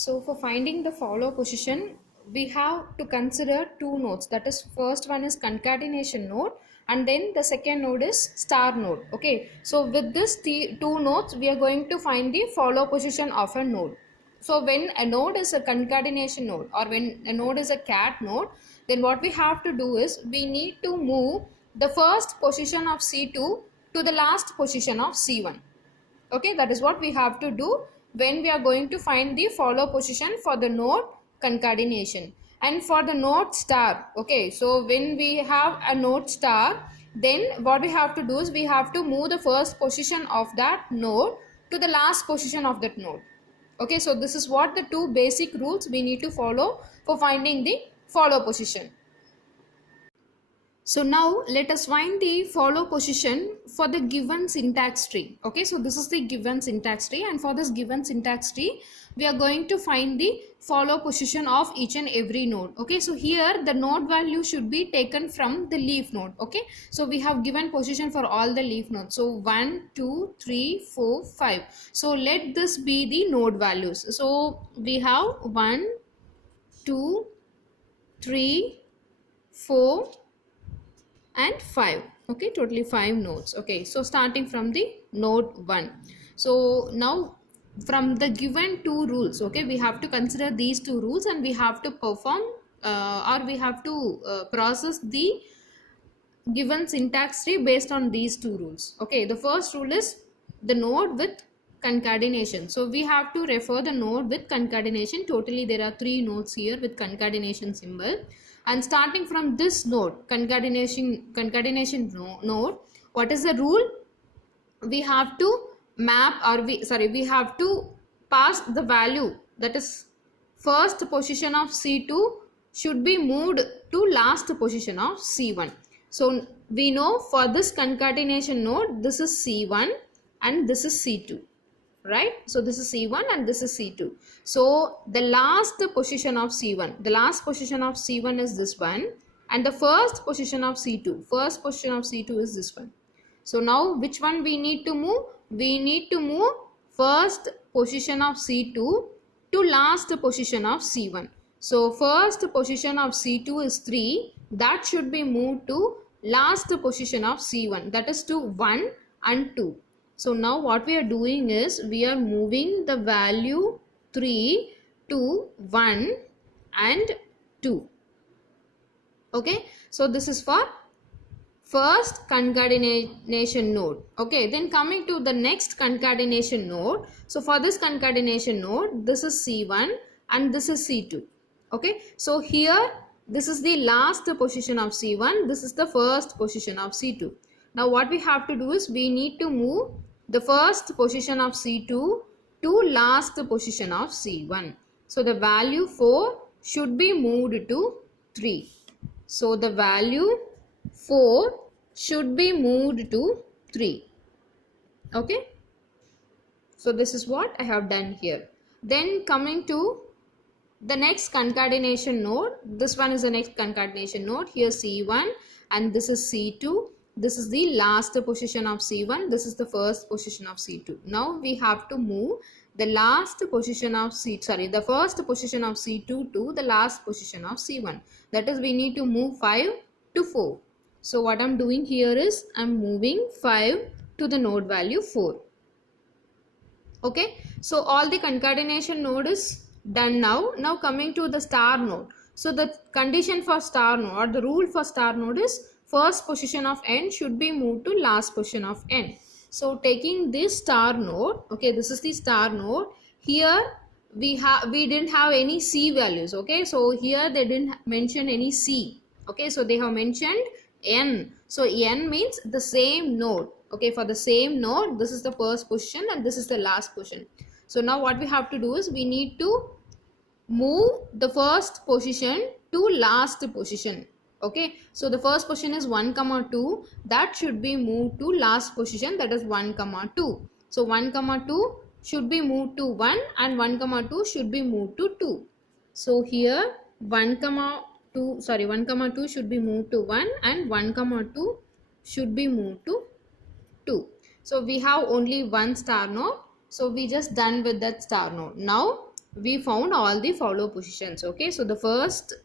So for finding the follow position, we have to consider two nodes. That is, first one is concatenation node, and then the second node is star node. Okay, so with this two nodes, we are going to find the follow position of a node. So when a node is a concatenation node, or when a node is a cat node, then what we have to do is we need to move the first position of C2 to the last position of C1. Okay, that is what we have to do when we are going to find the follow position for the node concatenation. And for the node star, okay, so when we have a node star, then what we have to do is we have to move the first position of that node to the last position of that node. Okay, so this is what the two basic rules we need to follow for finding the follow position. So now let us find the follow position for the given syntax tree. Okay, so this is the given syntax tree, and for this given syntax tree, we are going to find the follow position of each and every node. Okay, so here the node value should be taken from the leaf node. Okay, so we have given position for all the leaf nodes. So 1, 2, 3, 4, 5. So let this be the node values. So we have 1, 2, 3, 4, and 5. Okay, totally 5 nodes. Okay, so starting from the node 1. So now from the given two rules, okay, we have to consider these two rules, and we have to perform or we have to process the given syntax tree based on these two rules. Okay, the first rule is the node with concatenation. So we have to refer the node with concatenation. Totally there are 3 nodes here with concatenation symbol. And starting from this node, concatenation node, what is the rule? We have to map, or we have to pass the value, that is first position of C2 should be moved to last position of C1. So we know for this concatenation node, this is C1 and this is C2. Right, so this is C1 and this is C2. So the last position of C1, the last position of C1 is this one, and the first position of C2, first position of C2 is this one. So now which one we need to move? We need to move first position of C2 to last position of C1. So first position of C2 is 3, that should be moved to last position of C1, that is to 1 and 2. So now what we are doing is we are moving the value 3 to 1 and 2. Okay, so this is for first concatenation node. Okay, then coming to the next concatenation node. So for this concatenation node, this is C1 and this is C2. Okay, so here this is the last position of C1, this is the first position of C2. Now what we have to do is we need to move the first position of C2 to last position of C1. So the value 4 should be moved to 3. So the value 4 should be moved to 3. Okay. So this is what I have done here. Then coming to the next concatenation node. This one is the next concatenation node. Here C1 and this is C2. This is the last position of C1. This is the first position of C2. Now we have to move the last position of the first position of C2 to the last position of C1. That is, we need to move 5 to 4. So what I'm doing here is I'm moving 5 to the node value 4. Okay. So all the concatenation node is done now. Now coming to the star node. So the condition for star node, or the rule for star node, is first position of n should be moved to last position of n. So taking this star node, okay, this is the star node. Here we didn't have any C values. Okay, so here they didn't mention any C. Okay, so they have mentioned n. So n means the same node. Okay, for the same node, this is the first position and this is the last position. So now what we have to do is we need to move the first position to last position. Okay, so the first position is 1, 2, that should be moved to last position, that is 1, 2. So 1, 2 should be moved to 1 and 1, 2 should be moved to 2. So here 1, 2 should be moved to 1 and 1, 2 should be moved to 2. So we have only one star node. So we just done with that star node. Now we found all the follow positions. Okay, so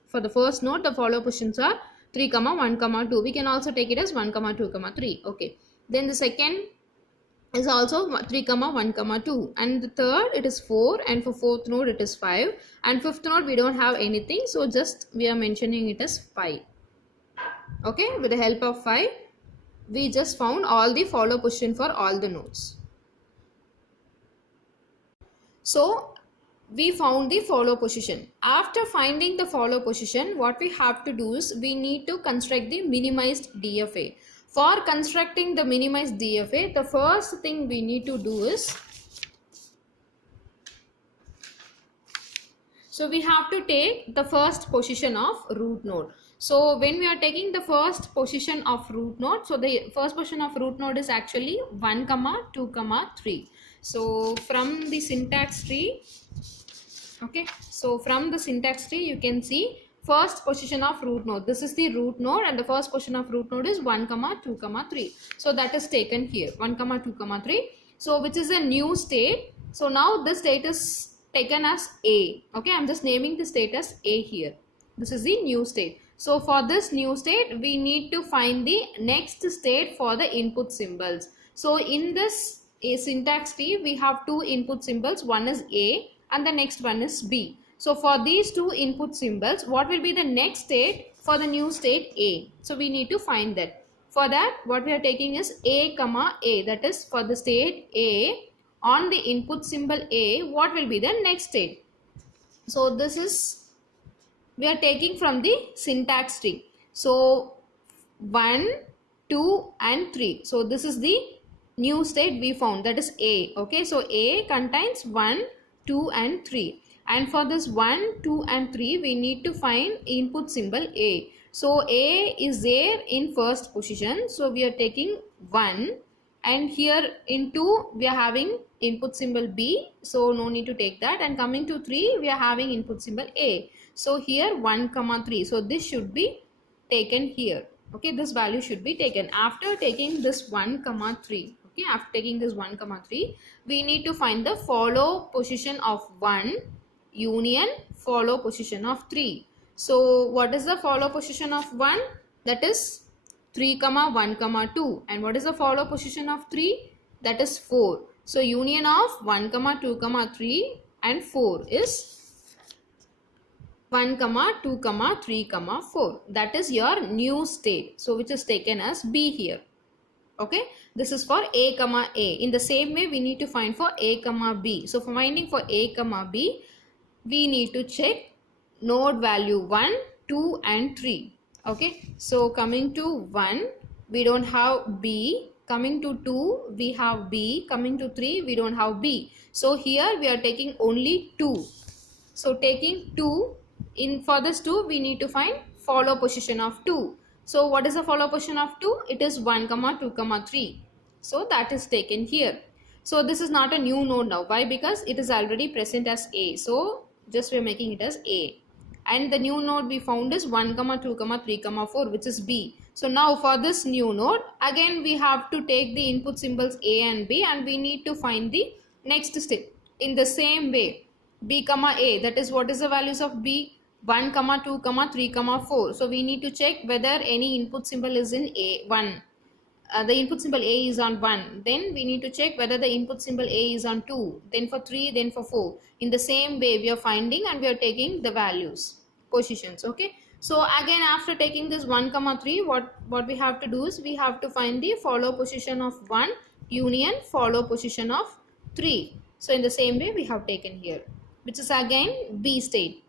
for the first node, the follow positions are 3 comma 1 comma 2. We can also take it as 1 comma 2 comma 3. Okay, then the second is also 3 comma 1 comma 2, and the third it is 4, and for fourth node it is 5, and fifth node we don't have anything, so just we are mentioning it as 5. Okay, with the help of 5 we just found all the follow position for all the nodes. So we found the follow position. After finding the follow position, what we have to do is we need to construct the minimized DFA. For constructing the minimized DFA, the first thing we need to do is, so we have to take the first position of root node. So when we are taking the first position of root node, so the first position of root node is actually 1 comma 2 comma 3. So from the syntax tree, okay, so from the syntax tree you can see first position of root node. This is the root node, and the first position of root node is 1 comma 2 comma 3. So that is taken here, 1 comma 2 comma 3. So which is a new state. So now this state is taken as A. Okay, I'm just naming the state as A here. This is the new state. So for this new state we need to find the next state for the input symbols. So in this syntax tree we have two input symbols, one is A and the next one is B. So for these two input symbols, what will be the next state for the new state A? So we need to find that. For that, what we are taking is A comma A, that is for the state A, on the input symbol A, what will be the next state? So this is, we are taking from the syntax tree. So 1, 2 and 3. So this is the new state we found, that is A. Okay, so A contains 1, 2 and 3, and for this 1, 2 and 3 we need to find input symbol A. So A is there in first position, so we are taking 1, and here in 2 we are having input symbol B, so no need to take that, and coming to 3 we are having input symbol A. So here 1 comma 3, so this should be taken here. Okay, this value should be taken after taking this 1 comma 3. Okay, after taking this 1 comma 3 we need to find the follow position of 1 union follow position of 3. So what is the follow position of 1? That is 3 comma 1 comma 2, and what is the follow position of 3? That is 4. So union of 1 comma 2 comma 3 and 4 is 1 comma 2 comma 3 comma 4. That is your new state, so which is taken as B here. Okay, this is for A comma A. In the same way we need to find for A comma B. So for finding for A comma B, we need to check node value 1, 2 and 3. Okay, so coming to 1 we don't have B, coming to 2 we have B, coming to 3 we don't have B. So here we are taking only 2. So taking 2, in for this 2 we need to find follow position of 2. So what is the follow position of 2? It is 1 comma 2 comma 3. So that is taken here. So this is not a new node now. Why? Because it is already present as A. So just we are making it as A. And the new node we found is 1 comma 2 comma 3 comma 4, which is B. So now for this new node, again we have to take the input symbols A and B, and we need to find the next step. In the same way, B comma A, that is what is the values of B? 1 comma 2 comma 3 comma 4. So we need to check whether any input symbol is in A 1. The input symbol A is on 1. Then we need to check whether the input symbol A is on 2. Then for 3, then for 4. In the same way we are finding and we are taking the values, positions. Okay. So again after taking this 1 comma 3, what we have to do is we have to find the follow position of 1 union follow position of 3. So in the same way we have taken here, which is again B state.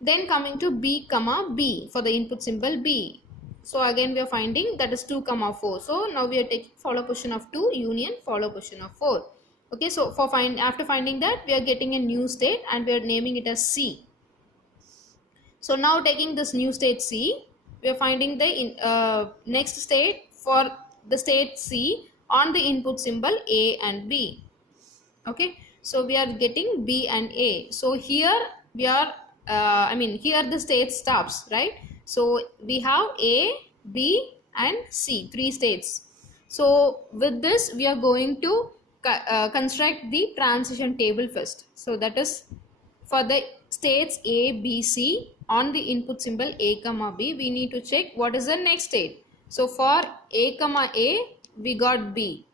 Then coming to B comma B for the input symbol B. So again we are finding that is 2 comma 4. So now we are taking follow position of 2 union follow position of 4. Okay, so for after finding that we are getting a new state and we are naming it as C. So now taking this new state C, we are finding the next state for the state C on the input symbol A and B. Okay, so we are getting B and A. So here we are here the state stops, right? So we have A, B and C, 3 states. So with this we are going to construct the transition table first. So that is for the states A, B, C on the input symbol A comma B, we need to check what is the next state. So for A comma A, we got B.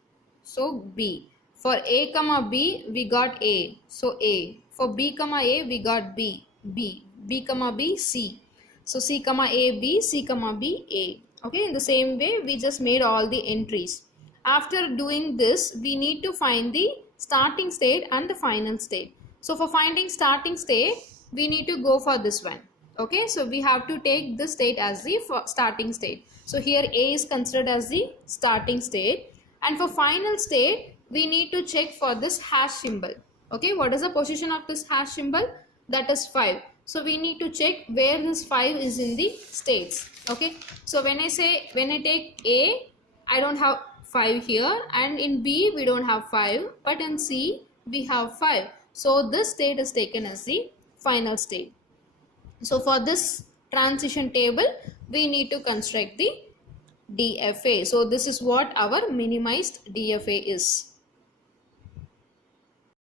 So B. For A comma B, we got A. So A. For B comma A, we got B. B. B comma B, C. So C comma A, B, C comma B, A. Okay, in the same way, we just made all the entries. After doing this, we need to find the starting state and the final state. So for finding starting state, we need to go for this one. Okay, so we have to take this state as the starting state. So here A is considered as the starting state, and for final state we need to check for this hash symbol. Okay, what is the position of this hash symbol? That is 5. So we need to check where this 5 is in the states. Okay, so when I take A, I don't have 5 here, and in B we don't have 5, but in C we have 5. So this state is taken as the final state. So for this transition table, we need to construct the DFA. So this is what our minimized DFA is.